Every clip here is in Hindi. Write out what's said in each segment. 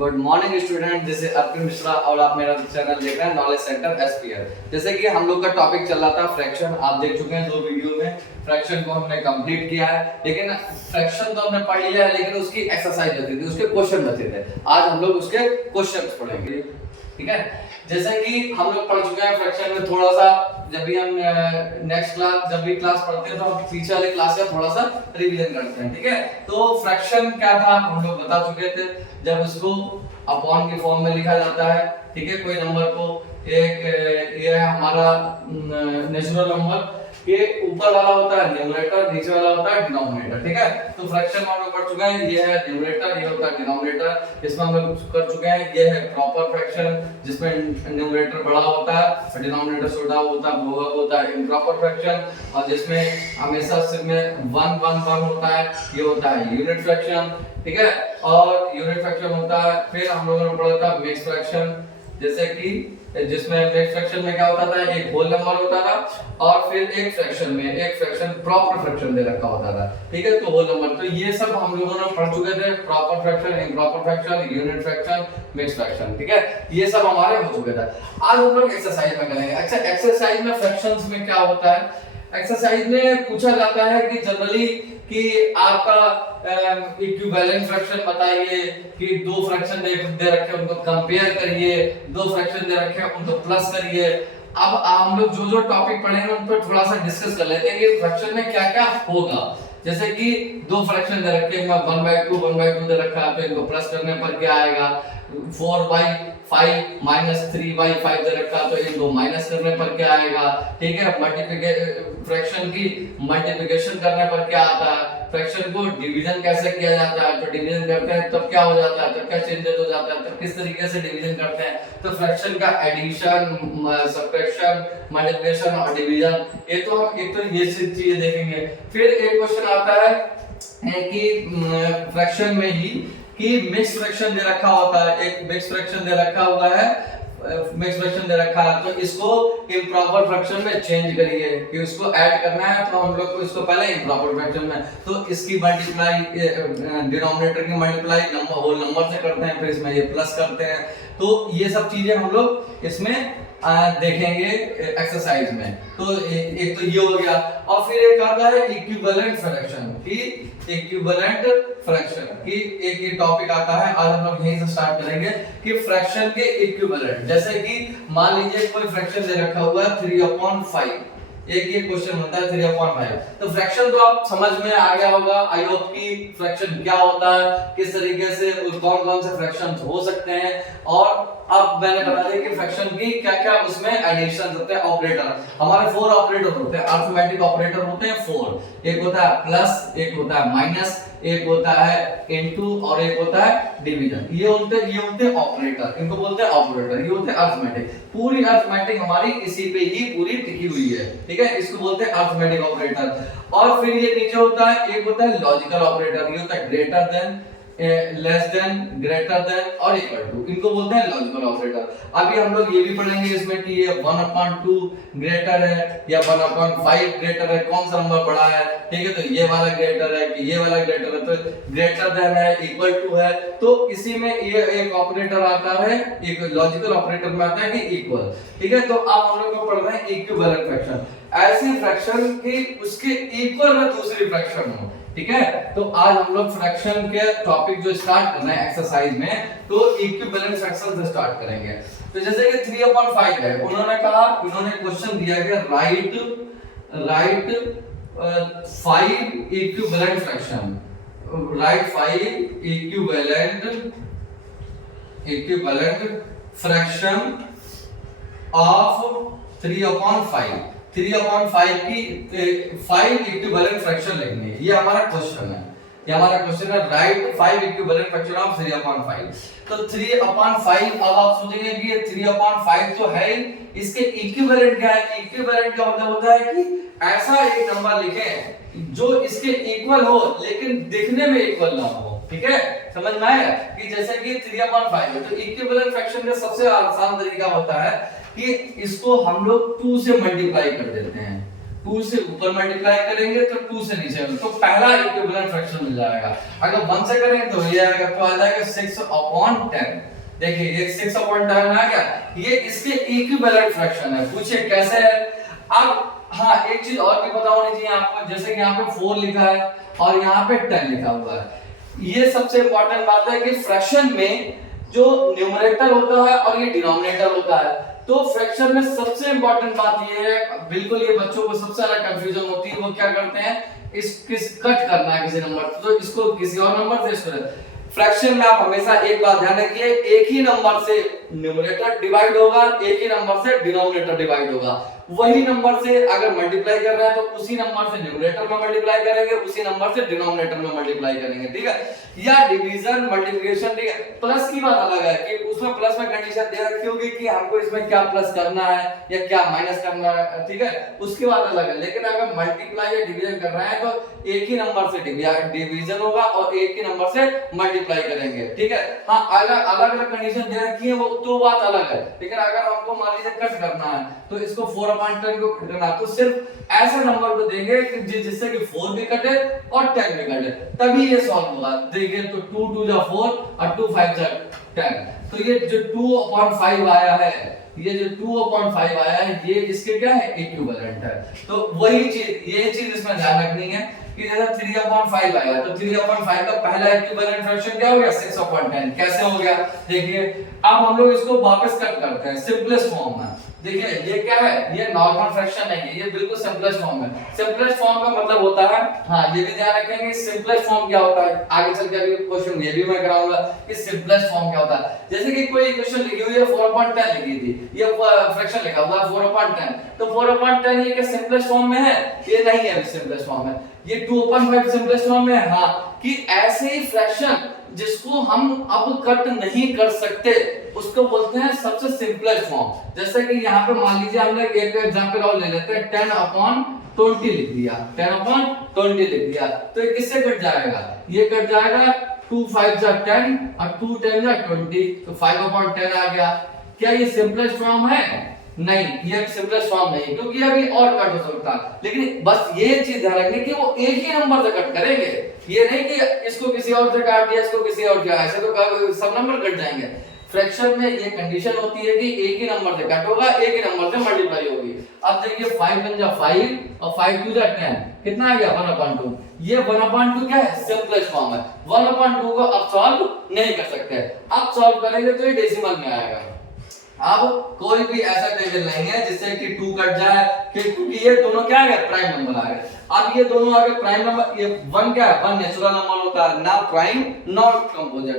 गुड मॉर्निंग स्टूडेंट, जैसे अर्पित मिश्रा और आप मेरा चैनल देख रहे हैं नॉलेज सेंटर एसपीआर। जैसे कि हम लोग का टॉपिक चल रहा था फ्रैक्शन, आप देख चुके हैं 2 वीडियो में फ्रैक्शन को हमने कंप्लीट किया है। लेकिन फ्रैक्शन तो हमने पढ़ लिया है, लेकिन उसकी एक्सरसाइज होती थी, उसके क्वेश्चन बचे थे। आज हम लोग उसके क्वेश्चंस पढ़ेंगे, ठीक है। जैसे कि हम लोग पढ़ चुके हैं फ्रैक्शन में थोड़ा सा, जब भी हम नेक्स्ट क्लास जब भी क्लास पढ़ते हैं तो हम पीछे वाले क्लास का थोड़ा सा रिवीजन करते हैं, ठीक है। तो फ्रैक्शन क्या था हम लोग बता चुके थे। जब इसको अपॉन के फॉर्म में लिखा जाता है, ठीक है, कोई नंबर को एक ये है हमारा नेचुरल नंबर, ये ऊपर वाला होता है न्यूमरेटर, नीचे वाला होता है डिनोमिनेटर, ठीक है। तो फ्रैक्शन में हम लोग पढ़ चुके हैं, ये है न्यूमरेटर, ये होता है डिनोमिनेटर। इसमें हम लोग कर चुके हैं, ये है प्रॉपर फ्रैक्शन जिसमें न्यूमरेटर बड़ा होता है और डिनोमिनेटर छोटा होता है, वो होता है इम्प्रॉपर फ्रैक्शन। और जिसमें हमेशा सिर्फ में 1 1 1 होता है, ये होता है यूनिट फ्रैक्शन, ठीक है। और यूनिट फ्रैक्शन होता है, फिर हम लोगों ने पढ़ा था मिक्स फ्रैक्शन, जैसे कि जिसमें मिक्स फ्रैक्शन में क्या होता था, एक होल नंबर होता था और फिर एक फ्रैक्शन प्रॉपर फ्रैक्शन दे रखा होता था, ठीक है। तो होल नंबर, तो ये सब हम लोगों ने पढ़ चुके थे, proper fraction, improper fraction, unit fraction, mix fraction, ठीक है। ये सब हमारे हो चुके थे। आज हम लोग एक्सरसाइज में करेंगे। अच्छा, एक्सरसाइज में फ्रैक्शंस में क्या होता है, एक्सरसाइज में पूछा जाता है कि जनरली कि आपका इक्विवेलेंट फ्रैक्शन बताइए, कि 2 फ्रैक्शन दे रखे हैं उनको कंपेयर करिए, 2 फ्रैक्शन दे रखे हैं उनको प्लस करिए। अब हम लोग जो टॉपिक पढ़ेंगे उन पर थोड़ा सा डिस्कस कर लेते हैं कि फ्रैक्शन में क्या-क्या होगा। जैसे कि 2 फ्रैक्शन दे रखे हैं, 1/2 दे रखा है, तो इनको प्लस करने पर क्या आएगा, 4/5 -3/5 दे रखा है, तो इनको माइनस करने पर क्या आएगा, ठीक है। फ्रैक्शन की मल्टीप्लिकेशन करने पर क्या आता है, फ्रैक्शन को डिवीजन कैसे किया जाता है, तो डिवीजन करते हैं तब क्या हो जाता है, तब क्या चेंजेस हो जाता है, तब किस तरीके से डिवीजन करते हैं। तो फ्रैक्शन का एडिशन, सब्ट्रैक्शन, मल्टीप्लिकेशन और डिवीजन, ये तो हम एक तो ये चीजें देखेंगे। फिर एक क्वेश्चन आता है कि फ्रैक्शन में ही कि मिक्स फ्रैक्शन दे रखा होता है, एक मिक्स फ्रैक्शन दे रखा हुआ है, मिक्स फ्रैक्शन दे रखा है, तो इसको इम्प्रॉपर फ्रैक्शन में चेंज करिए कि उसको ऐड करना है, तो हम लोग को इसको पहले इम्प्रॉपर फ्रैक्शन में, तो इसकी मल्टीप्लाई डिनोमिनेटर की मल्टीप्लाई नंबर होल नंबर से करते हैं, फिर इसमें ये प्लस करते हैं। तो ये सब चीजें हम लोग इसमें देखेंगे एक्सरसाइज में। तो एक तो ये हो गया, और फिर एक आता है इक्विवेलेंट फ्रैक्शन की, इक्विवेलेंट फ्रैक्शन की एक ये टॉपिक आता है। आज हम लोग यहीं से स्टार्ट करेंगे कि फ्रैक्शन के इक्विवेलेंट। जैसे कि मान लीजिए कोई फ्रैक्शन दे रखा हुआ है 3/5, एक ये क्वेश्चन होता है 3/5। तो फ्रैक्शन तो आप समझ में आ गया होगा, आई होप कि फ्रैक्शन क्या होता है, किस तरीके से कौन-कौन से फ्रैक्शंस हो सकते हैं। और अब मैंने बता दिया कि फ्रैक्शन की क्या-क्या उसमें एडिशन होते हैं, ऑपरेटर हमारे 4 ऑपरेटर होते हैं, अरिथमेटिक ऑपरेटर होते हैं 4। एक होता है प्लस, एक होता है माइनस, एक होता है इनटू और एक होता है डिवीजन। ये होते हैं ऑपरेटर, इनको बोलते हैं ऑपरेटर, ये होते हैं अरिथमेटिक। पूरी अरिथमेटिक हमारी इसी पे ही पूरी टिकी हुई है, ठीक है, इसको बोलते हैं अरिथमेटिक ऑपरेटर। और फिर ये नीचे होता है, एक होता है लॉजिकल ऑपरेटर, ये होता है greater than, less than, greater than और इक्वल टू, इनको बोलते हैं लॉजिकल ऑपरेटर। अभी हम लोग ये भी पढ़ेंगे इसमें कि ये 1/2 ग्रेटर है या 1/5 ग्रेटर है, कौन सा नंबर बड़ा है, ठीक है। तो ये वाला ग्रेटर है कि ये वाला ग्रेटर है, तो ग्रेटर देन है, इक्वल टू है। तो इसी में ये एक ऑपरेटर आता है, एक लॉजिकल ऑपरेटर में आता है कि इक्वल, ठीक है। तो अब हम लोग को पढ़ रहे हैं इक्विवेलेंट फ्रैक्शन, ऐसी फ्रैक्शन की उसके इक्वल में दूसरी फ्रैक्शन हो, ठीक है। तो आज हम लोग फ्रैक्शन के टॉपिक जो स्टार्ट कर रहे हैं एक्सरसाइज में, तो इक्विवेलेंट फ्रैक्शन से स्टार्ट करेंगे। तो जैसे कि 3/5 है, उन्होंने क्वेश्चन दिया है right 5 equivalent fraction, right 5 equivalent fraction of 3/5। 3/5 की 5 इक्विवेलेंट फ्रैक्शन लिखनी है, ये हमारा क्वेश्चन है। ये हमारा क्वेश्चन है, राइट 5 इक्विवेलेंट फ्रैक्शन ऑफ 3/5। तो 3/5, अब आप सोचेंगे कि ये 3/5 तो है ही, इसके इक्विवेलेंट क्या है। इक्विवेलेंट का मतलब होता है कि ऐसा एक नंबर लिखें जो इसके इक्वल हो लेकिन दिखने में इक्वल ना हो, ठीक है। समझ में आया कि जैसे कि 3/5 है, तो इक्विवेलेंट फ्रैक्शन का सबसे आसान तरीका होता है कि इसको हम लोग 2 से मल्टीप्लाई कर देते हैं। 2 से ऊपर मल्टीप्लाई करेंगे तो 2 से नीचे, तो पहला इक्विवेलेंट फ्रैक्शन मिल जाएगा। अगर 1 से करेंगे तो ये आएगा, तो आ जाएगा 6/10। देखिए ये 6/10 आ गया, ये इसके इक्विवेलेंट फ्रैक्शन है। पूछिए कैसे है। अब हाँ, एक चीज और भी पता होनी चाहिए आपको, जैसे कि यहाँ पे 4 लिखा है और यहाँ पे 10 लिखा हुआ है। ये सबसे इंपॉर्टेंट बात है कि फ्रैक्शन में जो न्यूमरेटर होता है और ये डिनोमिनेटर होता है, तो फ्रैक्शन में सबसे इंपॉर्टेंट बात ये है, बिल्कुल ये बच्चों को सबसे ज्यादा कंफ्यूजन होती है, वो क्या करते हैं, किस कट करना है किसी नंबर, तो इसको किसी और नंबर से इसको। फ्रैक्शन में आप हमेशा एक बात ध्यान रखिए, एक ही नंबर से न्यूमरेटर डिवाइड होगा, एक ही नंबर से डिनोमिनेटर डिवाइड होगा। वही नंबर से अगर मल्टीप्लाई कर रहा है तो उसी नंबर से न्यूमरेटर में मल्टीप्लाई करेंगे, उसी नंबर से डिनोमिनेटर में मल्टीप्लाई करेंगे, ठीक है। या डिवीजन, मल्टीप्लिकेशन, ठीक है। प्लस की बात अलग है कि उसमें प्लस में कंडीशन दे रखी होगी कि हमको इसमें क्या प्लस करना है या क्या माइनस करना है, ठीक है, उसकी बात अलग है। लेकिन अगर मल्टीप्लाई या डिवीजन कर रहे हैं तो एक ही नंबर से डिवीजन होगा और एक ही नंबर से मल्टीप्लाई करेंगे, ठीक है। हाँ, अलग अलग कंडीशन दे रखी है, वो तो बात अलग है। लेकिन अगर हमको मान लीजिए कट करना है तो इसको 4/10 को कट करना, तो सिर्फ ऐसे नंबर को देंगे कि जिससे कि 4 भी कटे और 10 भी कटे, तभी ये सॉल्व होगा। देखिए तो 2 2 जा 4 और 2 5 जा 10, तो ये जो 2/5 आया है, ये जो 2/5 आया है, ये इसके क्या है, इक्विवेलेंट है। तो वही चीज, ये चीज इसमें ध्यान रखनी है कि जैसा 3/5 आया, तो 3/5 का पहला इक्विवेलेंट फ्रैक्शन क्या हो गया, 6/10। कैसे हो गया, देखिए अब हम लोग इसको वापस कट करते हैं सिंपलेस्ट फॉर्म में। देखिए ये क्या है, ये नॉर्मल फ्रैक्शन नहीं है, ये बिल्कुल सिंपलेस्ट फॉर्म है। सिंपलेस्ट फॉर्म का मतलब होता है, हाँ ये भी ध्यान रखेंगे, सिंपलेस्ट फॉर्म क्या होता है, आगे चल के अभी क्वेश्चन ये भी मैं कराऊंगा कि सिंपलेस्ट फॉर्म क्या होता है। जैसे कि कोई इक्वेशन लिखी हुई है 4/10 लिखी थी, ये फ्रैक्शन लिखा हुआ है 4/10, तो 4/10 ये क्या सिंपलेस्ट फॉर्म में है, ये नहीं है सिंपलेस्ट फॉर्म में। ये 2/5 सिंपलेस्ट फॉर्म में है, हाँ, कि ऐसे ही फ्रैक्शन जिसको हम अब कट नहीं कर सकते उसको बोलते हैं सबसे सिंपलेस्ट फॉर्म। जैसे कि यहाँ पे मान लीजिए हमने एक एग्जांपल और ले लेते हैं, 10/20 लिख दिया, 10/20 लिख दिया, तो ये किससे कट जाएगा, ये कट जाएगा 2 5 जा 10 और 2 10 जा 20, तो 5/10 आ गया। क्या ये सिंपलेस्ट फॉर्म है, नहीं, ये सिंपलेस्ट फॉर्म नहीं, क्योंकि अभी और कट हो सकता है। लेकिन बस ये चीज ध्यान रखनी कि वो एक ही नंबर से कट करेंगे, ये नहीं कि इसको किसी और से काट दिया, इसको किसी और से, ऐसे तो सब नंबर कट जाएंगे। फ्रैक्शन में ये कंडीशन होती है कि एक ही नंबर से कट होगा, एक ही नंबर से मल्टीप्लाई होगी। अब देखिए 5 1 जा 5 और 5 2 जा 10, कितना आ गया 1/2। ये 1/2 क्या है, सिंपलेस्ट फॉर्म है। 1/2 को अब सॉल्व नहीं कर सकते, अब सॉल्व करेंगे तो ये डेसिमल में आएगा। अब कोई भी ऐसा टेबल नहीं है जिससे कि 2 कट जाए, क्योंकि ये दोनों क्या है, प्राइम नंबर आ गए। अब ये दोनों आ गए प्राइम नंबर, ये 1 क्या है, 1 नेचुरल नंबर होता है, ना प्राइम नॉट कंपोजिट।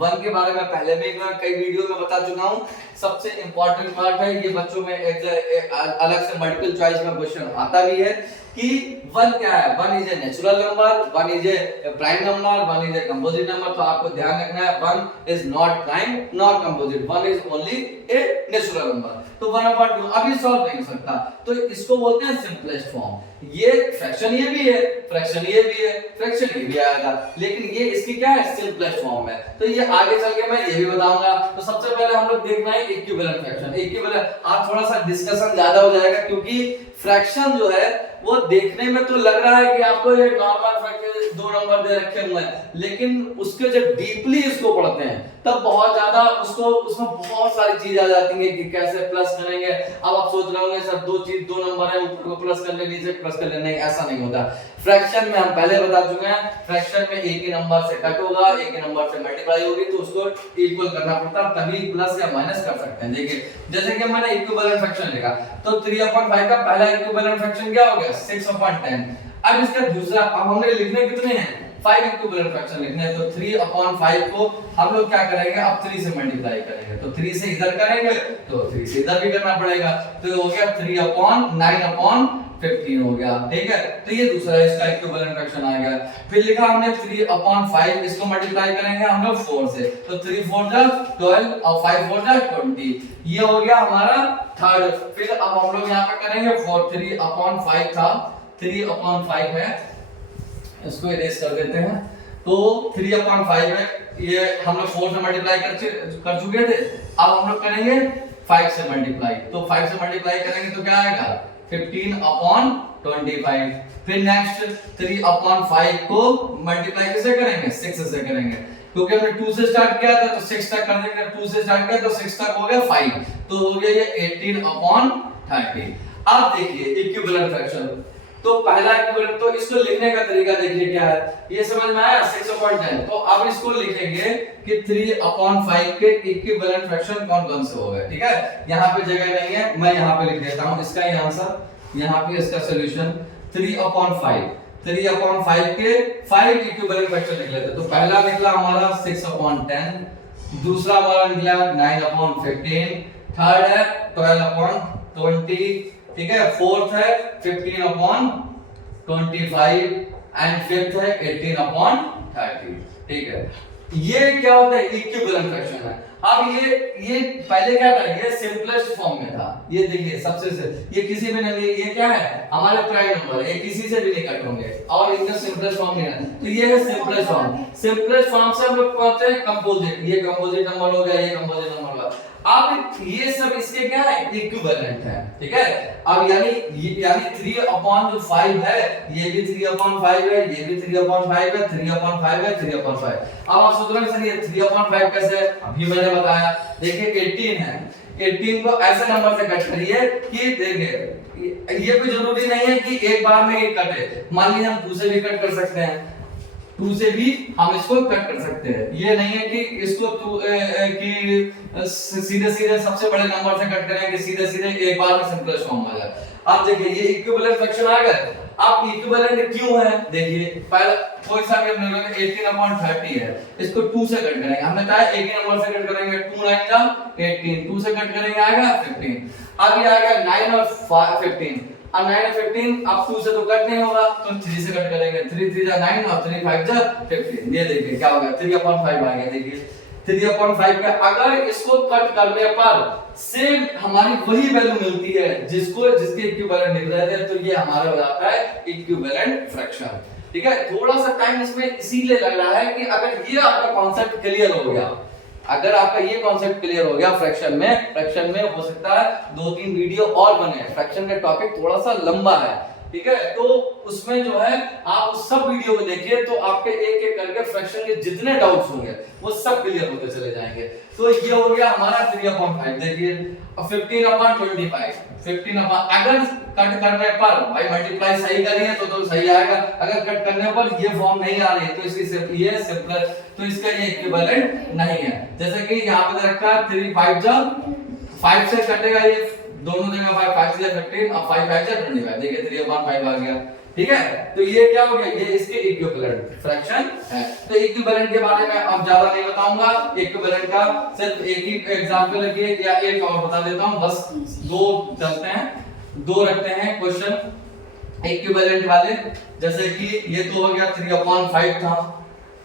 1 के बारे में पहले में कई वीडियो में बता चुका हूं। सबसे इंपॉर्टेंट पार्ट है, ये बच्चों में अलग से मल्टीपल चॉइस में क्वेश्चन आता भी है कि 1 क्या है, 1 is a natural number, 1 is a prime number, 1 is a composite number. तो आपको ध्यान रखना है 1 is not prime not composite, 1 is only a natural number. तो 1/2 अभी सॉल्व नहीं हो सकता, तो इसको बोलते हैं सिंपलेस्ट फॉर्म। ये फ्रैक्शन ये भी है, फ्रैक्शन ये भी है, फ्रैक्शन ये भी आएगा, लेकिन ये इसकी क्या है, सिंपलेस्ट फॉर्म है। तो ये आगे चल के मैं ये भी बताऊंगा। तो सबसे पहले हम लोग देखना है इक्विवेलेंट फ्रैक्शन। इक्विवेलेंट आज थोड़ा सा डिस्कशन ज्यादा हो जाएगा, क्योंकि फ्रैक्शन जो है वो देखने में तो लग रहा है कि आपको ये नॉर्मल फ्रैक्शन 2 नंबर दे रखे हुए हैं, लेकिन उसके जब डीपली इसको पढ़ते हैं तब बहुत ज्यादा उसमें बहुत सारी चीज आ जाती है कि कैसे प्लस करेंगे। अब आप सोच रहे होंगे सर 2 नंबर है, ऊपर को प्लस कर ले, नीचे प्लस कर ले, नहीं ऐसा नहीं होता। फ्रैक्शन में हम पहले बता चुके हैं, फ्रैक्शन में एक ही नंबर से कट होगा, एक ही नंबर से मल्टीप्लाई होगी, तो उसको इक्वल करना पड़ता है, तभी प्लस या माइनस कर सकते हैं। देखिए जैसे कि मैंने इक्विवेलेंट फ्रैक्शन लिखा, तो 3/5 का पहला इक्विवेलेंट फ्रैक्शन क्या हो गया, 6/10। अब इसका दूसरा, अब हमने लिखने कितने हैं, 5 इक्विवेलेंट फ्रैक्शन लिखने हैं, तो 3/5 को हम लोग क्या करेंगे, अब 3 से मल्टीप्लाई करेंगे, तो 3 से इधर करेंगे तो 3 से इधर भी करना पड़ेगा, तो हो गया 3/9/15 हो गया, ठीक है। तो ये दूसरा इसका इक्विवेलेंट फ्रैक्शन आ गया। फिर लिखा हमने 3/5, इसको मल्टीप्लाई करेंगे हम लोग 4 से, तो 3 4 जा 12 और 5 4 जा 20, ये हो गया हमारा थर्ड। फिर अब हम लोग यहाँ पे करेंगे 4, 3/5 था, 3/5 है, इसको इरेज कर देते हैं, तो 3/5 है, ये हम लोग 4 से मल्टीप्लाई कर चुके थे। अब हम लोग करेंगे 5 से मल्टीप्लाई, तो 5 से मल्टीप्लाई करेंगे तो क्या आएगा, 15/5 25। फिर नेक्स्ट 3/5 को मल्टीप्लाई कैसे करेंगे, 6 से करेंगे, क्योंकि हमने 2 से स्टार्ट किया था तो 6 तक कर देंगे, 2 से स्टार्ट किया तो 6 तक हो गया 5, तो हो गया ये 18/30। अब देखिए इक्विवेलेंट फ्रैक्शन, तो पहला इक्विवेलेंट, तो इसको लिखने का तरीका देखिए क्या है, ये समझ में आया 6/10। तो अब इसको लिखेंगे कि 3/5 के इक्विवेलेंट फ्रैक्शन कौन कौन से हो गए, ठीक है। यहाँ पे जगह नहीं है, मैं यहाँ पे लिख देता हूँ इसका ये आंसर, यहाँ पे इसका सॉल्यूशन 3/5 के 5 इक्विवेलेंट फ्रैक्शन निकले थे। तो पहला निकला हमारा 6/10, दूसरा हमारा निकला 9/15, थर्ड है 12/20, ठीक है, फोर्थ है 15/25 एंड फिफ्थ है 18/30, ठीक है। ये क्या होता है, इक्विवेलेंट फ्रैक्शन है। अब ये पहले क्या था, ये सिंपलेस्ट फॉर्म में था, ये देखिए सबसे से ये किसी में नहीं, ये क्या है हमारे प्राइम नंबर, ये किसी से भी नहीं कट होंगे और इनका सिंपलेस्ट फॉर्म नहीं है, तो ये है सिंपलेस्ट फॉर्म। सिंपलेस्ट फॉर्म से हम लोग कहते हैं कंपोजिट, ये कंपोजिट नंबर हो गया, ये कंपोजिट नंबर होगा। अब ये सब इसके क्या है, इक्विवेलेंट है, ठीक है। अब यानी 3/5 है, ये भी 3/5 है, ये भी 3/5 है, 3/5 है, 3/5। अब आप सोच रहे हैं सर ये 3/5 कैसे है, अभी मैंने बताया, देखिए 18 है, 18 को ऐसे नंबर से कट करिए कि देखिए ये भी जरूरी नहीं है कि एक बार में ही कटे, मान लीजिए हम 2 से भी कट कर सकते हैं, 2 से भी हम इसको कट कर सकते हैं, ये नहीं है कि इसको सीधे सीधे सबसे बड़े नंबर से कट करेंगे, सीधे सीधे एक बार में सिंपलेस्ट फॉर्म आ जाए। अब देखिए ये इक्विवेलेंट फ्रैक्शन आ गए। अब इक्विवेलेंट क्यों है, देखिए पहला कोई सा भी हम लोग 18/30 है, इसको 2 से कट करेंगे, हमने कहा एक ही नंबर से कट करेंगे, 2 9 जा 18, 2 से कट करेंगे आएगा 15। अब ये आ गया 9 और 15, अब 9 और 15, अब 2 से तो कट नहीं होगा तो 3 से कट करेंगे, 3 3 जा 9 और 3 5 जा 15, ये देखिए क्या हो गया 3/5 आ गया। देखिए 3/5 का अगर इसको कट करने पर सेम हमारी वही वैल्यू मिलती है जिसके इक्विवेलेंट निकल रहे थे, तो ये हमारा हो जाता है इक्विवेलेंट फ्रैक्शन, ठीक है। थोड़ा सा टाइम इसमें इसीलिए लग रहा है कि अगर ये आपका कॉन्सेप्ट क्लियर हो गया, अगर आपका ये कॉन्सेप्ट क्लियर हो गया फ्रैक्शन में हो सकता है 2-3 वीडियो और बने, फ्रैक्शन का टॉपिक थोड़ा सा लंबा है, ठीक है। तो उसमें जो है आप उस सब वीडियो को देखिए तो आपके एक एक करके फ्रैक्शन के जितने डाउट्स होंगे वो सब क्लियर होते चले जाएंगे। तो ये हो गया हमारा 3/5। देखिए 15/25, 15 अगर कट करने पर भाई मल्टीप्लाई सही करिए तो सही आएगा, अगर कट करने पर ये फॉर्म नहीं आ रही तो इसकी सिर्फ ये सिंपल, तो इसका ये इक्विवेलेंट नहीं है। जैसे कि यहाँ पे रखा 3 5 जा 5 से कटेगा, ये दोनों जगह 5 5 से 15 और 5 5 से 25, देखिए 3/5 आ गया, ठीक है। तो ये क्या हो गया, ये इसके इक्विवेलेंट फ्रैक्शन है। तो इक्विवेलेंट के बारे में अब ज्यादा नहीं बताऊंगा, इक्विवेलेंट का सिर्फ एक ही एग्जांपल है या एक और बता देता हूं, बस 2 चलते हैं, 2 रखते हैं क्वेश्चन इक्विवेलेंट वाले। जैसे कि ये तो हो गया 3/5 था,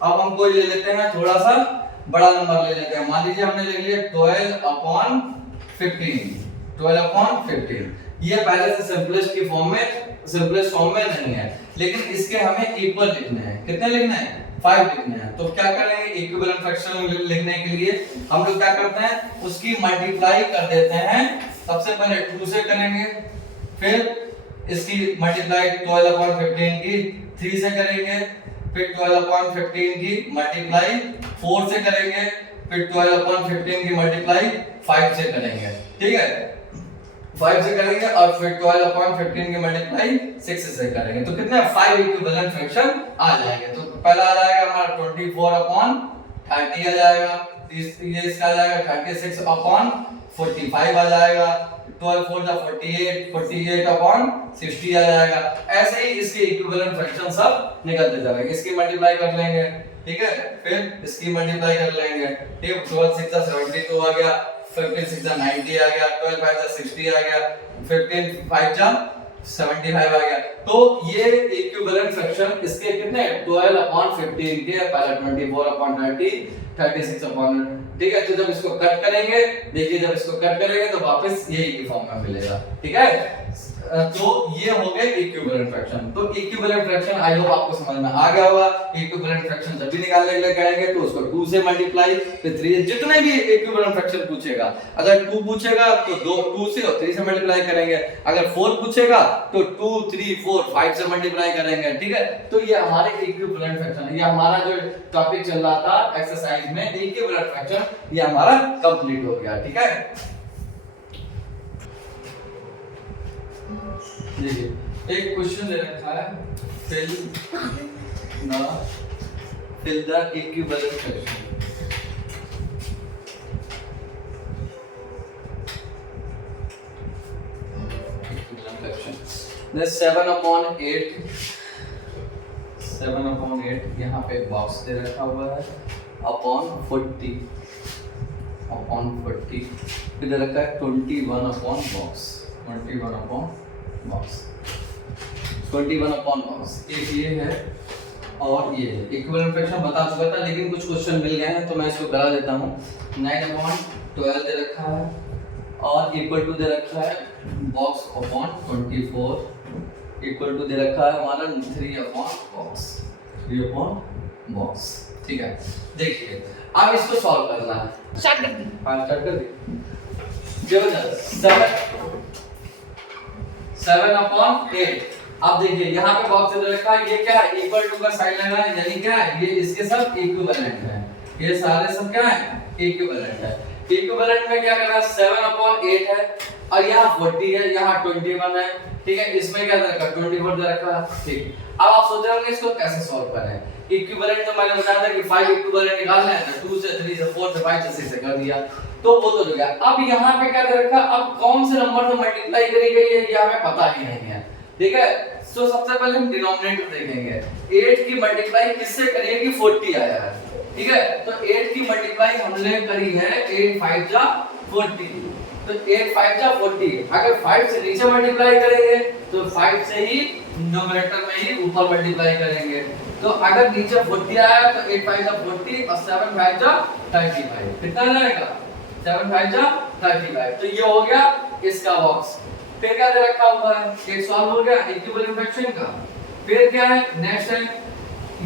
अब हम कोई ले लेते हैं थोड़ा सा बड़ा नंबर ले लेते हैं, मान लीजिए हमने ले लिया 12/15। ये पहले से सिंपलेस्ट फॉर्म में नहीं है, लेकिन इसके हमें इक्वल लिखने हैं, कितने लिखने हैं 5 लिखने हैं। तो क्या करेंगे, इक्विवेलेंट फ्रैक्शन लिखने के लिए हम लोग क्या करते हैं, उसकी मल्टीप्लाई कर देते हैं। सबसे पहले 2 से करेंगे, फिर इसकी मल्टीप्लाई 12/15 की 3 से करेंगे, फिर 12/15 की मल्टीप्लाई 4 से करेंगे, फिर 12/15 की मल्टीप्लाई 5 से करेंगे, ठीक है, 5 से करेंगे और फिर 12/15 की मल्टीप्लाई 6 से करेंगे, तो कितने 5 इक्विवेलेंट फ्रैक्शन आ जाएंगे। तो पहला आ जाएगा हमारा 24/30 आ जाएगा, ये इसका आ जाएगा 36/45 आ जाएगा, 12 4 जा 48, 48/60 आ जाएगा। ऐसे ही इसके इक्विवेलेंट फ्रैक्शन सब निकलते जाएंगे, इसकी मल्टीप्लाई कर लेंगे, ठीक है, फिर इसकी मल्टीप्लाई कर लेंगे, ठीक है, 12 6 जा 72 आ गया, 15 6 जा 90 आ गया, 12 5 जा 60 आ गया, 15 5 जा 75 आ गया। तो ये इक्विवेलेंट फ्रैक्शन इसके कितने 12/15 के, पहला 24/30, 36 अपॉन, ठीक है। तो जब इसको कट करेंगे, देखिए जब इसको कट करेंगे तो वापस यही की फॉर्म में मिलेगा, ठीक है। तो ये हो गए इक्विवेलेंट फ्रैक्शन। तो इक्विवेलेंट फ्रैक्शन आई होप आपको समझ में आ गया होगा। इक्विवेलेंट फ्रैक्शन जब भी निकालने के लिए कहेंगे तो उसको 2 से मल्टीप्लाई, फिर 3, जितने भी इक्विवेलेंट फ्रैक्शन पूछेगा, अगर 2 पूछेगा तो 2 से और 3 से मल्टीप्लाई करेंगे, अगर 4 पूछेगा तो 2 3 4 5 से मल्टीप्लाई करेंगे, ठीक है। तो ये हमारे इक्विवेलेंट फ्रैक्शन है। ये हमारा जो टॉपिक चल रहा था एक्सरसाइज में इक्विवेलेंट फ्रैक्शन, ये हमारा कंप्लीट हो गया, ठीक है। देखिए एक क्वेश्चन दे रखा है, fill the equivalent fraction. Then 7/8 यहाँ पे बॉक्स दे रखा हुआ है अपॉन 40 इधर रखा है 21 अपॉन बॉक्स, 21 अपॉन बॉक्स। एक ये है और ये है। इक्विवेलेंट फ्रैक्शन बता चुका था, लेकिन कुछ क्वेश्चन मिल गए हैं तो मैं इसको करा देता हूँ। 9/12 दे रखा है और इक्वल टू दे रखा है बॉक्स अपॉन 24 इक्वल टू दे रखा है हमारा 3 अपॉन बॉक्स, ठीक है। देखिए अब इसको सॉल्व करना है। स्टार्ट कर दी, हां स्टार्ट कर दी। देखो 7/8। अब देखिए यहाँ पे बॉक्स दे रखा है, ये क्या है, इक्वल टू का साइन लगा है, यानी क्या है, ये इसके सब इक्विवेलेंट है, ये सारे सब क्या है, इक्विवेलेंट है। इक्विवेलेंट में क्या करना है, 7/8 है और यहाँ 40 है, यहाँ 21 है, ठीक है। इसमें क्या दे रखा, 24 दे रखा, ठीक। अब आप सोच रहे होंगे इसको कैसे सॉल्व करें। इक्विवेलेंट तो मैंने बताया था कि 5 इक्विवेलेंट निकालना है, तो 2 से 3 से 4 से 5 से 6 से कर दिया, तो वो तो हो गया। अब यहाँ पे क्या दे रखा, अब कौन से नंबर से मल्टीप्लाई करी गई है ये हमें पता ही नहीं है, ठीक है। तो सबसे पहले हम डिनोमिनेटर देखेंगे। 8 की मल्टीप्लाई किससे करी है कि 40 आया है, ठीक है। तो 8 की मल्टीप्लाई हमने करी है 8 5 जा 40, तो 8 5 जा 40। अगर 5 से नीचे मल्टीप्लाई करेंगे तो 5 से ही न्यूमरेटर में ही ऊपर मल्टीप्लाई करेंगे। तो अगर नीचे 40 आया तो 8 5 जा 40 और 7 5 जा 35, कितना आ जाएगा, 7 5 जा 35। तो ये हो गया इसका बॉक्स। फिर क्या दे रखा हुआ है, एक सॉल्व हो गया इक्विवेलेंट फ्रैक्शन का। फिर क्या है, नेक्स्ट है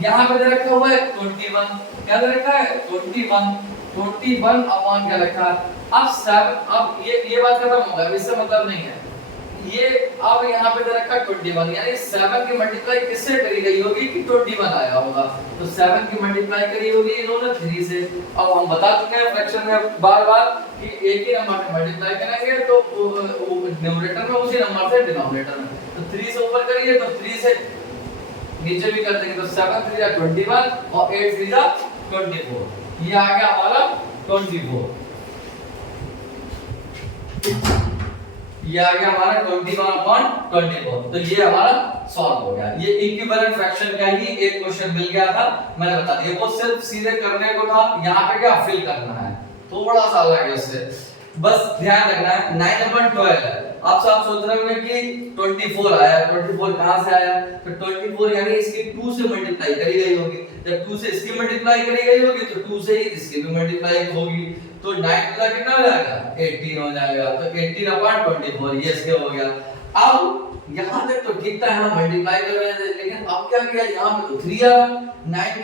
यहाँ पे दे रखा हुआ है 21, क्या दे रखा है 21 अपॉन क्या रखा है। अब 7, अब ये बात खत्म हो गया, इससे मतलब नहीं है ये। अब यहाँ पे दे रखा है 21, यानी 7 की मल्टीप्लाई किससे करी गई होगी कि 21 आया होगा, तो 7 की मल्टीप्लाई करी होगी इन्होंने 3 से। अब हम बता चुके हैं फ्रैक्शन में बार-बार कि एक ही नंबर में मल्टीप्लाई करेंगे तो न्यूमरेटर में उसी नंबर से डिनोमिनेटर में, तो 3 से ऊपर करिए तो 3 से नीचे भी कर देंगे, तो 7 3 जा 21 और 8 3 जा 24, ये आ गया हमारा 24, ये आ गया हमारा 21/24। तो ये हमारा सॉल्व हो गया। ये इक्विवेलेंट फ्रैक्शन का ही एक क्वेश्चन मिल गया था, मैंने बता दिया। वो सिर्फ सीधे करने को था, यहाँ पे क्या फिल करना है, थोड़ा सा अलग है उससे, बस ध्यान रखना है। 9/12 है, आप सब सोच रहे होंगे कि 24 आया, 24 कहां से आया, तो 24 यानी इसकी 2 से मल्टीप्लाई करी गई होगी। जब 2 से इसकी मल्टीप्लाई करी गई होगी तो 2 से ही इसकी भी मल्टीप्लाई होगी, तो 9 का कितना हो जाएगा 18 हो जाएगा। तो 18/24 ये इसके हो गया। अब यहां तक तो ठीक था, हम मल्टीप्लाई कर रहे थे, लेकिन अब क्या किया, यहां पे तो 3 आ, 9 के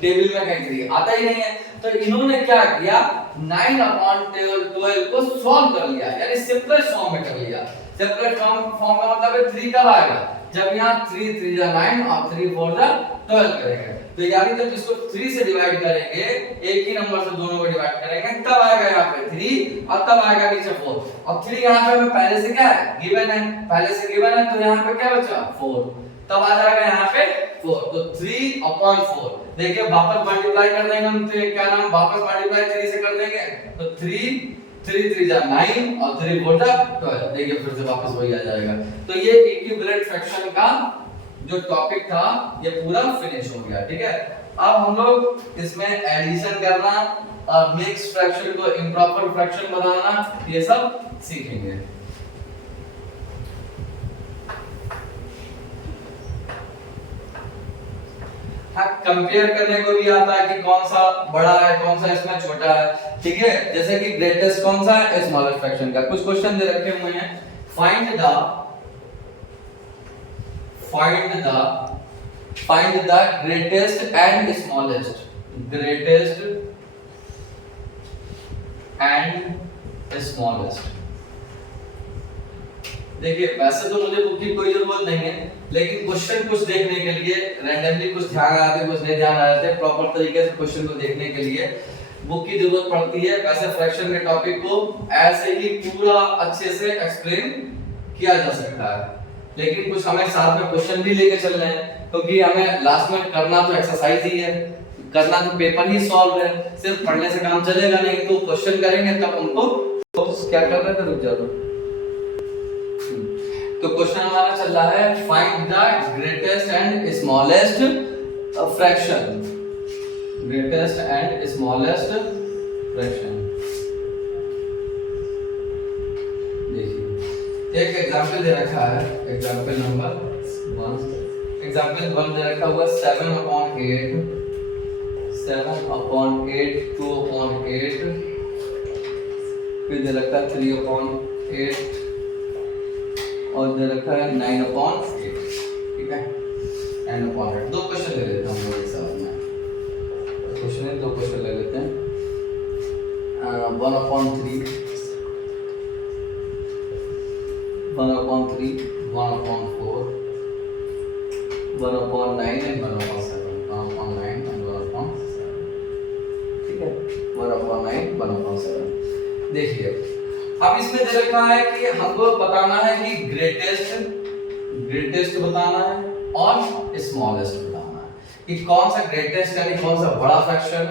टेबल में कहीं 3 आता ही नहीं है, तो इन्होंने क्या किया 9/12 को सॉल्व कर लिया, यानी सिंपलेस्ट फॉर्म में कर लिया। सिंपलेस्ट फॉर्म का मतलब है 3 कब आएगा, जब यहाँ 3 3 जा 9 और 3 4 जा 12 करेंगे, तो यानी जब इसको 3 से डिवाइड करेंगे, एक ही नंबर से दोनों को डिवाइड करेंगे, तब आएगा यहाँ पे 3 और तब आएगा नीचे 4। और 3 यहाँ पे हमें पहले से क्या है गिवन है, पहले से गिवन है, तो यहाँ पे क्या बचा 4, तब आ जाएगा यहाँ पे 4, तो 3/4। देखिए वापस मल्टीप्लाई कर देंगे हम, तो क्या नाम वापस मल्टीप्लाई 3 से कर देंगे, तो 3 3 जा 9 और 3 4 जा 12। देखिए फिर से वापस वही आ जाएगा। तो ये इक्विवेलेंट फ्रैक्शन का जो टॉपिक था ये पूरा फिनिश हो गया, ठीक है। अब हम लोग इसमें एडिशन करना और मिक्स फ्रैक्शन को इम्प्रॉपर फ्रैक्शन बनाना, ये सब सीखेंगे। हाँ, कंपेयर करने को भी आता है कि कौन सा बड़ा है कौन सा इसमें छोटा है, ठीक है। जैसे कि ग्रेटेस्ट कौन सा है, स्मॉलेस्ट फ्रैक्शन का। कुछ क्वेश्चन दे रखे हुए हैं, find the greatest and smallest, greatest and smallest. देखिए वैसे तो मुझे बुक की कोई जरूरत नहीं है, लेकिन क्वेश्चन कुछ देखने के लिए रैंडमली कुछ ध्यान आ जाते, कुछ नहीं ध्यान आ जाते, प्रॉपर तरीके से क्वेश्चन को देखने के लिए बुक की जरूरत पड़ती है। वैसे फ्रैक्शन के टॉपिक को ऐसे ही पूरा अच्छे से एक्सप्लेन किया जा सकता है, लेकिन कुछ हमें साथ में क्वेश्चन भी लेके चलने हैं, क्योंकि हमें लास्ट में करना तो एक्सरसाइज ही है, करना तो पेपर ही सॉल्व है। सिर्फ पढ़ने से काम चलेगा नहीं, तो क्वेश्चन करेंगे तब उनको तो क्या कर रहे थे, रुक जाओ। तो क्वेश्चन हमारा चल रहा है find the greatest and smallest fraction, greatest and smallest fraction. देखिए एक एग्जांपल दे रखा है, एग्जांपल नंबर 1, एग्जांपल 1 दे रखा हुआ 7/8, 7/8, 2/8, फिर दे रखा है 3/8 और दे रखा है 9/8, ठीक है, 9/8। दो क्वेश्चन ले लेते हैं हम लोग एक साथ में, क्वेश्चन है, दो क्वेश्चन ले लेते हैं। 1/3, 1/3, 1/4, 1/9 and 1/7, 1/9 and 1/7, ठीक है, 1/9, 1/7। देखिए अब इसमें दे रखा है कि हमको बताना है कि ग्रेटेस्ट बताना है और स्मॉलेस्ट बताना है, कि कौन सा ग्रेटेस्ट यानी कौन सा बड़ा फ्रैक्शन है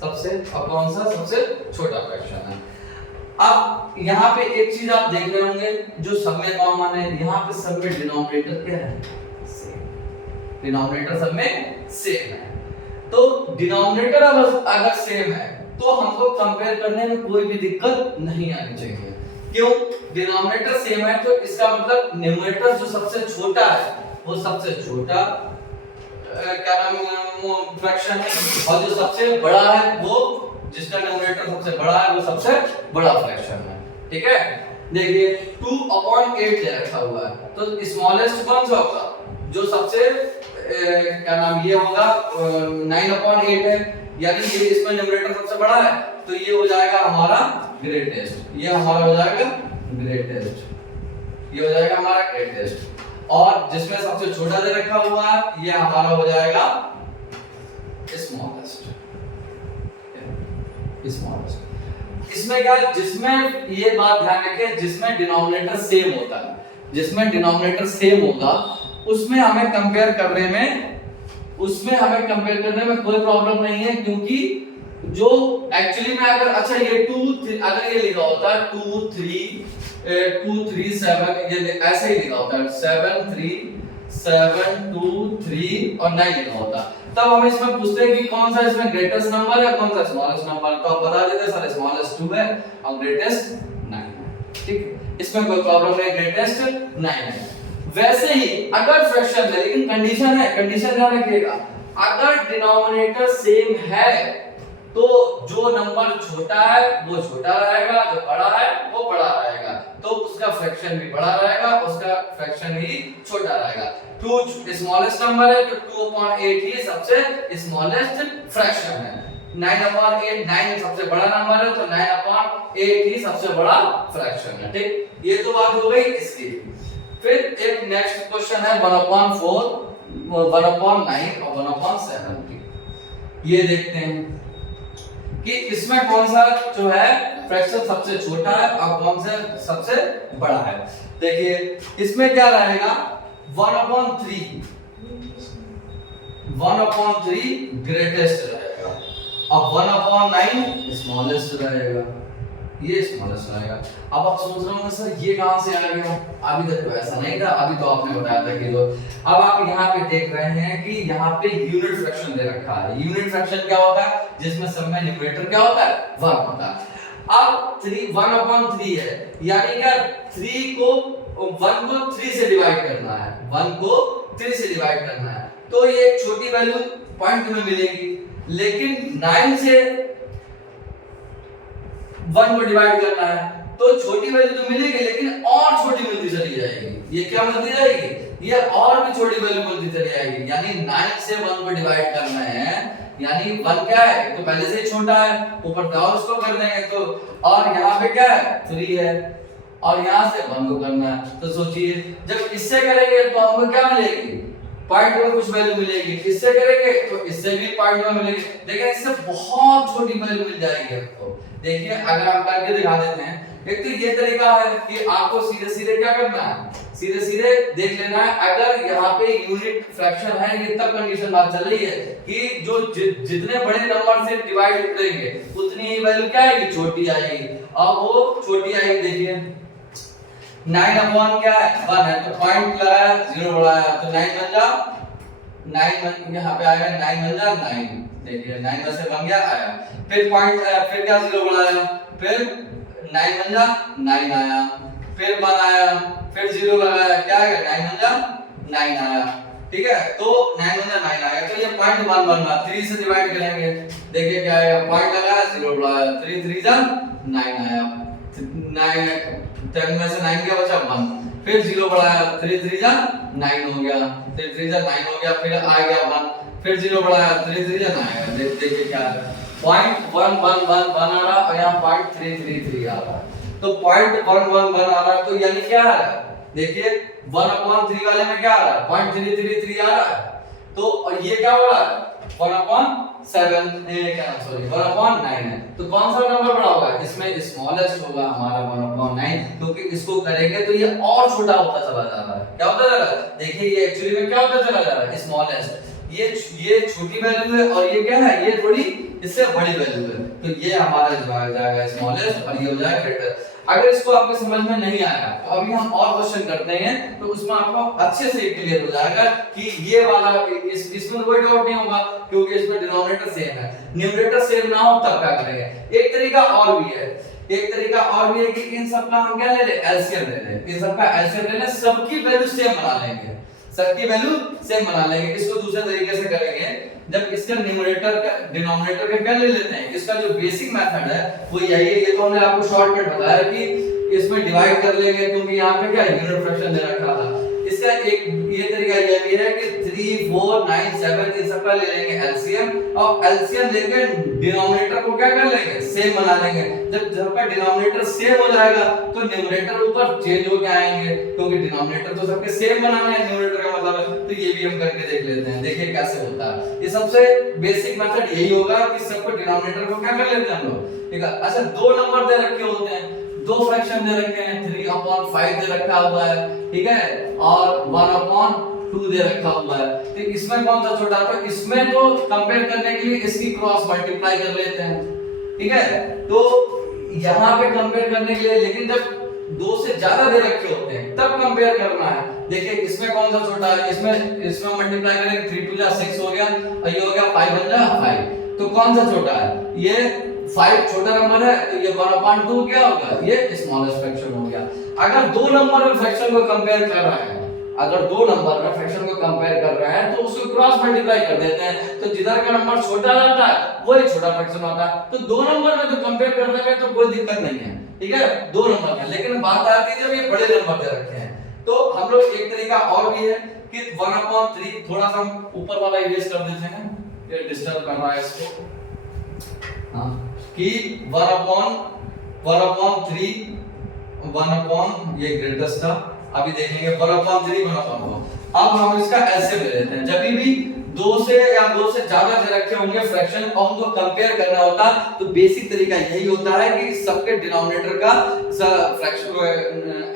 सबसे, और कौन सा सबसे छोटा फ्रैक्शन है। अब यहाँ पे एक चीज आप देख रहे होंगे जो सब में कॉमन है, यहाँ पे सब में डिनोमिनेटर क्या है, सेम। डिनोमिनेटर सब में सेम है, तो डिनोमिनेटर अगर सेम है तो हमको कंपेयर करने में कोई भी दिक्कत नहीं आनी चाहिए। क्यों? डिनोमिनेटर सेम है तो इसका मतलब न्यूमरेटर जो सबसे छोटा है वो सबसे छोटा क्या नाम फ्रैक्शन है, और जो सबसे बड़ा है वो जिसका न्यूमरेटर सबसे बड़ा है वो सबसे बड़ा फ्रैक्शन है, ठीक है। देखिए 2/8 दे रखा हुआ है, तो स्मॉलेस्ट कौन सा होगा, जो सबसे क्या नाम ये होगा 9/8 है, यानी ये इसमें न्यूमरेटर सबसे बड़ा है, तो ये हो जाएगा हमारा ग्रेटेस्ट, ये हमारा हो जाएगा ग्रेटेस्ट, ये हो जाएगा हमारा ग्रेटेस्ट। और जिसमें सबसे छोटा दे रखा हुआ है ये हमारा हो जाएगा स्मॉलेस्ट, स्मॉलेस्ट। इसमें क्या है, जिसमें ये बात ध्यान रखें, जिसमें डिनोमिनेटर सेम होता है, जिसमें डिनोमिनेटर सेम होगा उसमें हमें कंपेयर करने में कोई प्रॉब्लम नहीं है, क्योंकि जो एक्चुअली में अगर अच्छा ये 2 अगर ये लिखा होता है 2 3 7 ये ऐसे ही लिखा होता है 7 3 7 2 3 और 9 लिखा होता, तब हम इसमें पूछते हैं कि कौन सा इसमें ग्रेटेस्ट नंबर है कौन सा स्मॉलेस्ट नंबर, तो आप बता देते सर स्मॉलेस्ट 2 है और ग्रेटेस्ट 9 है, ठीक, इसमें कोई प्रॉब्लम नहीं, ग्रेटेस्ट 9 है। वैसे ही अगर फ्रैक्शन है, लेकिन कंडीशन है, कंडीशन ध्यान रखिएगा, अगर डिनोमिनेटर सेम है तो जो नंबर छोटा है वो छोटा रहेगा, जो बड़ा है वो बड़ा रहेगा, तो उसका फ्रैक्शन भी बड़ा रहेगा, उसका फ्रैक्शन ही छोटा रहेगा। 2 स्मॉलेस्ट नंबर है तो 2/8 ही सबसे स्मॉलेस्ट फ्रैक्शन है, 9/8 9 सबसे बड़ा नंबर है तो 9/8 ही सबसे बड़ा फ्रैक्शन है, ठीक। ये तो बात हो गई इसकी। फिर एक नेक्स्ट क्वेश्चन है 1/4, 1/9 और 1/7 की। ये देखते हैं कि इसमें कौन सा जो है फ्रैक्शन सबसे छोटा है और कौन सा सबसे बड़ा है। देखिए इसमें क्या रहेगा 1/3 ग्रेटेस्ट रहेगा और 1/9 स्मॉलेस्ट रहेगा, ये स्मॉलेस्ट रहेगा। अब आप सोच रहे होंगे सर ये कहां से आ गया, अभी तक तो ऐसा नहीं था, अभी तो आपने बताया था कि लो। अब आप यहाँ पे देख रहे हैं कि यहाँ पे यूनिट फ्रैक्शन दे रखा है। यूनिट फ्रैक्शन क्या होता है, जिसमें सब में न्यूमरेटर क्या होता है 1 होता है। अब 1/3 है, यानी क्या 1 को 3 से डिवाइड करना है, 1 को 3 से डिवाइड करना है, तो ये एक छोटी वैल्यू पॉइंट तुम्हें मिलेगी, लेकिन 9 से 1 को डिवाइड करना है तो छोटी वैल्यू तो मिलेगी, लेकिन और छोटी मिलती चली जाएगी। ये क्या मिलती जाएगी, ये और भी छोटी वैल्यू मिलती चली जाएगी। यानी 9 से 1 को डिवाइड करना है, यानी 1 क्या है तो पहले से ही छोटा है, ऊपर से और उसको कर देंगे तो, और यहाँ पे क्या है 3 है, और यहाँ से 1 को करना है। तो सोचिए जब इससे करेंगे तो हमको क्या मिलेगी, पॉइंट में कुछ वैल्यू मिलेगी, इससे करेंगे तो इससे भी पॉइंट में मिलेगी, लेकिन इससे बहुत छोटी वैल्यू मिल जाएगी आपको। देखिए अगर हम करके दिखा देते हैं, एक तो ये तरीका है कि आपको सीधे सीधे क्या करना है, सीधे सीधे देख लेना है। अगर यहाँ पे यूनिट फ्रैक्शन है, ये तब कंडीशन बात चल रही है कि जो जितने बड़े नंबर से डिवाइड करेंगे उतनी ही वैल्यू क्या आएगी, छोटी आएगी। अब वो छोटी आएगी, देखिए 9 अपॉन क्या है 1 है, तो पॉइंट लगाया 0 बढ़ाया तो 9 बन जा 9 यहाँ पे आएगा 9 बन जा 9, देखिए 9 में से बन गया आया, फिर पॉइंट फिर क्या 0 बढ़ाया, फिर 9 बन जा 9 आया, फिर 1 आया, फिर 0 लगाया, क्या आएगा 9 बन जा 9 आया। ठीक है, तो 9 बन जा 9 आएगा, तो ये पॉइंट 1 बन रहा, 3 से डिवाइड करेंगे, देखिए क्या आएगा, पॉइंट लगाया 0 बढ़ाया, 3 3 जा 9 आया, 9 10 में से 9 क्या बचा 1, फिर 0 बढ़ाया, 3 3 जा 9 हो गया, 3 3 जा 9 हो गया, फिर आ गया 1, फिर 0 बढ़ाया, 3 3 जा 9 आया। देखिए क्या है, पॉइंट 1 1 1 1 आ रहा और यहाँ पॉइंट 3 3 3 आ रहा है। तो पॉइंट 1 1 1 आ रहा है, तो यानी क्या आ रहा है, देखिए 1/3 वाले में क्या आ रहा है, पॉइंट 3 3 3 आ रहा है, तो ये क्या हो रहा है 1/7 क्या सॉरी 1/9 है। तो कौन सा नंबर बड़ा होगा, इसमें स्मॉलेस्ट होगा हमारा 1/9, क्योंकि इसको करेंगे तो ये और छोटा होता चला जा रहा है। क्या होता जा रहा है, देखिए ये एक्चुअली में क्या होता चला जा रहा है, स्मॉलेस्ट, ये छोटी वैल्यू है और ये क्या है, ये थोड़ी इससे बड़ी वैल्यू है, तो ये हमारा जो आ जाएगा स्मॉलेस्ट और ये हो जाएगा ग्रेटर। अगर इसको आपको समझ में नहीं आया तो अभी हम और क्वेश्चन करते हैं, तो उसमें आपको अच्छे से क्लियर हो जाएगा कि ये वाला इसमें कोई डाउट नहीं होगा, क्योंकि इसमें डिनोमिनेटर सेम है। न्यूमरेटर सेम ना हो तब क्या करेंगे, एक तरीका और भी है, एक तरीका और भी है कि इन सब का हम क्या ले ले, एलसीएम ले ले, इन सब का एलसीएम ले ले, सबकी वैल्यू सेम बना लेंगे, सबकी वैल्यू सेम बना लेंगे। इसको दूसरे तरीके से करेंगे, जब इसका न्यूमरेटर का डिनोमिनेटर का क्या ले लेते हैं, इसका जो बेसिक मेथड है वो यही है। ये तो हमने आपको शॉर्टकट बताया कि इसमें डिवाइड कर लेंगे, क्योंकि यहाँ पे क्या यूनिट फ्रैक्शन दे रखा था। इसका एक ये तरीका ये भी है कि 3 4 9 7 इन सबका ले लेंगे एलसीएम, और एलसीएम लेके डिनोमिनेटर को क्या कर लेंगे, सेम बना लेंगे। जब का डिनोमिनेटर सेम हो जाएगा तो न्यूमरेटर ऊपर चेंज हो के आएंगे, क्योंकि डिनोमिनेटर तो सबके सेम बनाना है, न्यूमरेटर का मतलब है। तो ये भी हम करके देख लेते हैं, देखिए कैसे होता है। ये सबसे बेसिक मेथड यही होगा कि सबको डिनोमिनेटर को क्या कर लेते हैं हम लोग, ठीक है। अच्छा, दो नंबर दे रखे होते हैं, दो फ्रैक्शन दे रखे हैं, 3/5 दे रखा हुआ है, ठीक है, और 1/2 दे रखा हुआ है। तो इसमें कौन सा छोटा, तो इसमें तो कंपेयर करने के लिए इसकी क्रॉस मल्टीप्लाई कर लेते हैं, ठीक है। तो यहाँ पे कंपेयर करने के लिए, लेकिन जब 2 से ज्यादा दे रखे होते हैं तब कंपेयर करना है। देखिए इसमें कौन सा छोटा है, इसमें मल्टीप्लाई करेंगे 3 2 जा 6 हो गया, और ये हो गया 5 बन जा 5, तो कौन सा छोटा है, ये 5 छोटा नंबर है, तो ये 1/2 क्या होगा, ये स्मॉलेस्ट फ्रैक्शन हो गया। अगर दो नंबर में फ्रैक्शन को कंपेयर कर रहे हैं, अगर दो नंबर में फ्रैक्शन को कंपेयर कर रहे हैं तो उसको क्रॉस मल्टीप्लाई कर देते हैं, तो जिधर का नंबर छोटा रहता है वही छोटा फ्रैक्शन होता है। तो दो नंबर में तो कंपेयर करने में तो कोई दिक्कत नहीं है, ठीक है, दो नंबर में। लेकिन बात आती है जब ये बड़े नंबर दे रखे हैं, तो हम लोग एक तरीका और भी है कि 1/3, थोड़ा सा हम ऊपर वाला इरेज कर देते हैं, ये डिस्टर्ब कर रहा है इसको, हाँ, कि 1/3 1 ये ग्रेटेस्ट था, अभी देखेंगे 1/3 1/4। अब हम इसका एलसीएम ले लेते हैं। जब भी 2 से या 2 से ज्यादा दे रखे होंगे फ्रैक्शन और उनको कंपेयर करना होता, तो बेसिक तरीका यही होता है कि सबके डिनोमिनेटर का फ्रैक्शन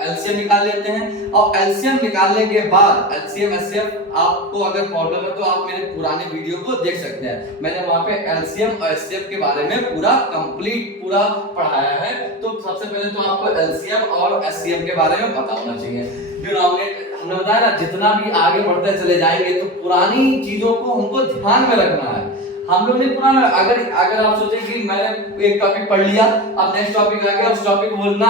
एलसीएम निकाल लेते हैं, और एलसीएम निकालने के बाद एलसीएम एचसीएफ आपको अगर प्रॉब्लम है तो आप मेरे पुराने वीडियो को देख सकते हैं, मैंने वहां पे एलसीएम और एचसीएफ के बारे में पूरा कंप्लीट पूरा पढ़ाया है। तो सबसे पहले तो आपको एलसीएम और एचसीएफ के बारे में पता होना चाहिए। डिनोमिनेटर हमने बताया ना, जितना भी आगे बढ़ते चले जाएंगे तो पुरानी चीजों को हमको ध्यान में रखना है। हम लोग ने पुराना, अगर आप सोचें कि मैंने एक टॉपिक पढ़ लिया, अब नेक्स्ट टॉपिक आ गया, उस टॉपिक को बोलना,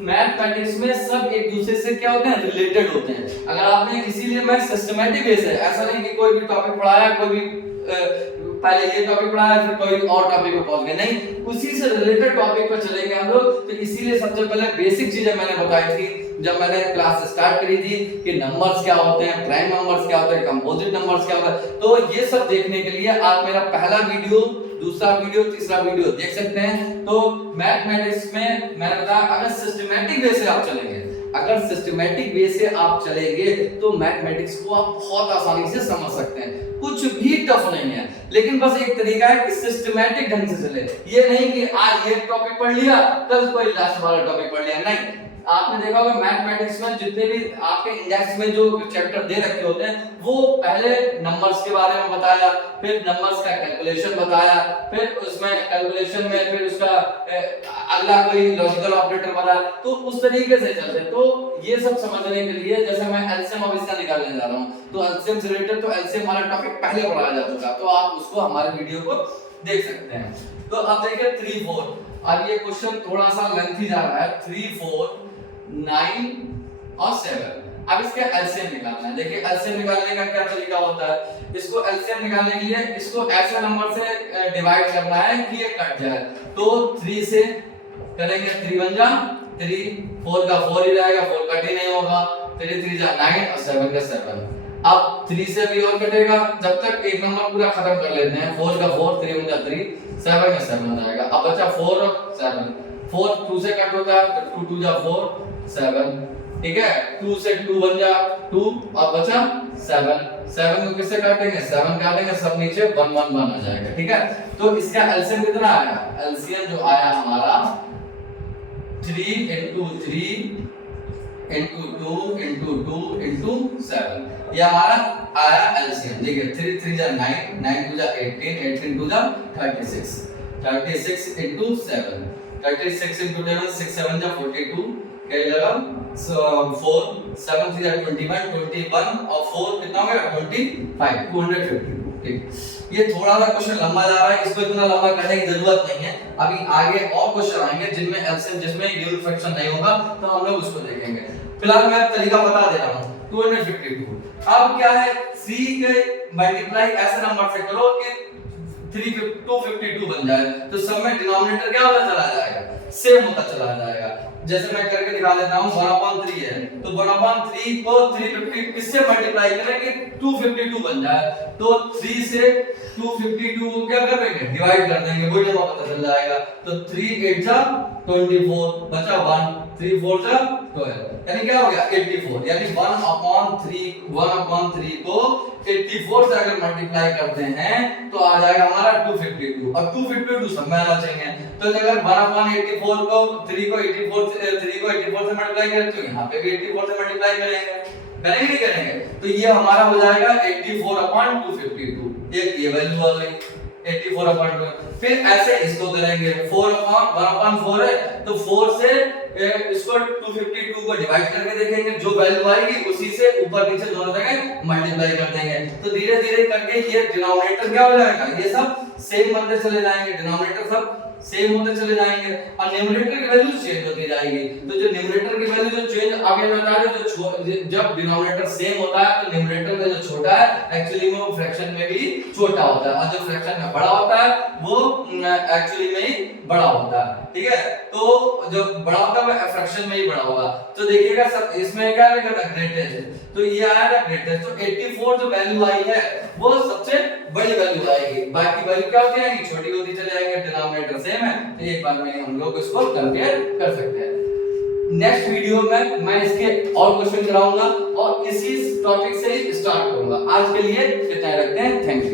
मैथमेटिक्स में सब एक दूसरे से क्या होते हैं, रिलेटेड होते हैं। अगर आपने, इसीलिए मैं सिस्टमैटिक वे से, ऐसा नहीं कि कोई भी टॉपिक पढ़ाया, कोई भी पहले ये टॉपिक पढ़ाया फिर कोई और टॉपिक पे पहुंच गए, नहीं, उसी से रिलेटेड टॉपिक पे चलेंगे हम लोग। तो इसीलिए सबसे पहले बेसिक चीजें मैंने बताई थी जब मैंने क्लास स्टार्ट करी थी कि नंबर्स क्या होते हैं, प्राइम नंबर्स क्या होते हैं, कंपोजिट नंबर्स क्या होता है। तो ये सब देखने के लिए आप मेरा पहला वीडियो, दूसरा वीडियो, तीसरा वीडियो देख सकते हैं। तो मैथमेटिक्स में मैंने बताया अगर सिस्टमैटिक वे से आप चलेंगे, अगर सिस्टमैटिक वे से आप चलेंगे तो मैथमेटिक्स को आप बहुत आसानी से समझ सकते हैं, कुछ भी टफ नहीं है। लेकिन बस एक तरीका है कि सिस्टमैटिक ढंग से चले, ये नहीं कि आज ये टॉपिक पढ़ लिया कल कोई लास्ट वाला टॉपिक पढ़ लिया, नहीं। आपने देखा होगा मैथमेटिक्स में जितने भी आपके इंडेक्स में जो चैप्टर दे रखे होते हैं वो पहले नंबर्स के बारे में बताया, फिर नंबर्स का कैलकुलेशन बताया, फिर उसमें कैलकुलेशन में फिर उसका अगला कोई लॉजिकल ऑपरेटर बताया। तो उस तरीके से चलते हैं। तो ये सब समझने के लिए जैसे मैं एलसीएम अब इसका निकालने जा रहा हूं, तो एलसीएम से रिलेटेड तो एलसीएम वाला टॉपिक पहले पढ़ाया जा चुका, तो आप उसको हमारे वीडियो को देख सकते हैं। तो अब देखिए 3 4, अब ये क्वेश्चन थोड़ा सा लेंथी जा रहा है, 3 4 9 और 7। अब इसके एलसीएम निकालना है। देखिए एलसीएम निकालने का क्या तरीका होता है, इसको एलसीएम निकालने के लिए इसको ऐसे नंबर से डिवाइड करना है कि ये कट जाए। तो 3 से करेंगे, 3 1 जा 3, 4 का 4 ही रहेगा, 4 कट ही नहीं होगा, 3 3 जा 9 और 7 का 7। अब 3 से भी और कटेगा, जब तक एक नंबर पूरा खत्म कर लेते हैं। 4 का 4, 3 1 जा 3, 7 का 7 हो जाएगा। अब बचा 4 और 7, 4 2 से कट होता है तो 2 2 जा 4 7, ठीक है। 2 से 2 1 जा 2 और बचा 7, 7 को किससे काटेंगे, 7 काटेंगे, सब नीचे 1 1 1 आ जाएगा, ठीक है। तो इसका एलसीएम कितना आया, एलसीएम जो आया हमारा 3 into 3 into 2 into 2 into 7, ये हमारा आया एलसीएम। देखिए 3 3 जा 9, 9 2 जा 18, 18 2 जा 36, 36 into 7, 36 into 7, 6 7 जा 42, क्या लगा 4 7 3 जा 21, 21 और 4 कितना हो गया 25, 252, ठीक। ये थोड़ा सा क्वेश्चन लंबा जा रहा है, इसको इतना लंबा करने की जरूरत नहीं है। अभी आगे और क्वेश्चन आएंगे जिनमें एलसीएम, जिसमें यूनिट फ्रैक्शन नहीं होगा, तो हम लोग उसको देखेंगे। फिलहाल मैं तरीका बता दे रहा हूं, 252। अब क्या है, c के मल्टीप्लाई ऐसे नंबर से करो कि 252 बन जाए, तो सब में डिनोमिनेटर क्या होता चला जाएगा, सेम होता चला जाएगा। जैसे मैं करके दिखा देता हूं, 1/3 है तो 1/3 को 350 किससे मल्टीप्लाई करेंगे, 252 बन जाए, तो 3 से 252 को क्या करेंगे, डिवाइड कर देंगे, वही जवाब पता चल जाएगा। तो 3 8 जा 24, बचा 1, 3 4 जा 12, यानी क्या हो गया 84, यानी 1/3 को 84 से अगर मल्टीप्लाई करते हैं तो आ जाएगा हमारा 252, और 252 सब में आना चाहिए। तो अगर 1/84 को 3 को 84 से मल्टीप्लाई करें तो यहाँ पे भी 84 से मल्टीप्लाई करेंगे नहीं करेंगे, तो ये हमारा हो जाएगा 84/252, एक ये वैल्यू आ गई 84/2। फिर ऐसे इसको करेंगे, 4/1/4 है तो 4 से इसको 252 को डिवाइड करके देखेंगे, जो वैल्यू आएगी उसी से ऊपर नीचे दोनों जगह मल्टीप्लाई कर देंगे। तो धीरे धीरे करके ये डिनोमिनेटर क्या हो जाएगा, ये सब सेम बनते चले जाएंगे, डिनोमिनेटर सब सेम होते चले जाएंगे और न्यूमरेटर की वैल्यू चेंज होती जाएगी। तो जो न्यूमरेटर की वैल्यू जो चेंज आगे बता रहे, जो जब डिनोमिनेटर सेम होता है तो न्यूमरेटर में जो छोटा है एक्चुअली में वो फ्रैक्शन में भी छोटा होता है, और जो फ्रैक्शन में बड़ा होता है वो एक्चुअली में ही बड़ा होता है, ठीक है। तो जो बड़ा होता है वो फ्रैक्शन में ही बड़ा होगा। तो देखिएगा सब इसमें क्या लिखा था, ग्रेटेस्ट, तो ये आया था ग्रेटेस्ट। तो 84 जो वैल्यू आई है वो सबसे बड़ी वैल्यू आएगी, बाकी वैल्यू क्या होती है छोटी होती चले जाएंगे, डिनोमिनेटर सेम है, तो एक बार में हम लोग इसको कंपेयर कर सकते हैं। नेक्स्ट वीडियो में मैं इसके और क्वेश्चन कराऊंगा और इसी टॉपिक से ही स्टार्ट करूंगा। आज के लिए इतना रखते हैं, थैंक यू।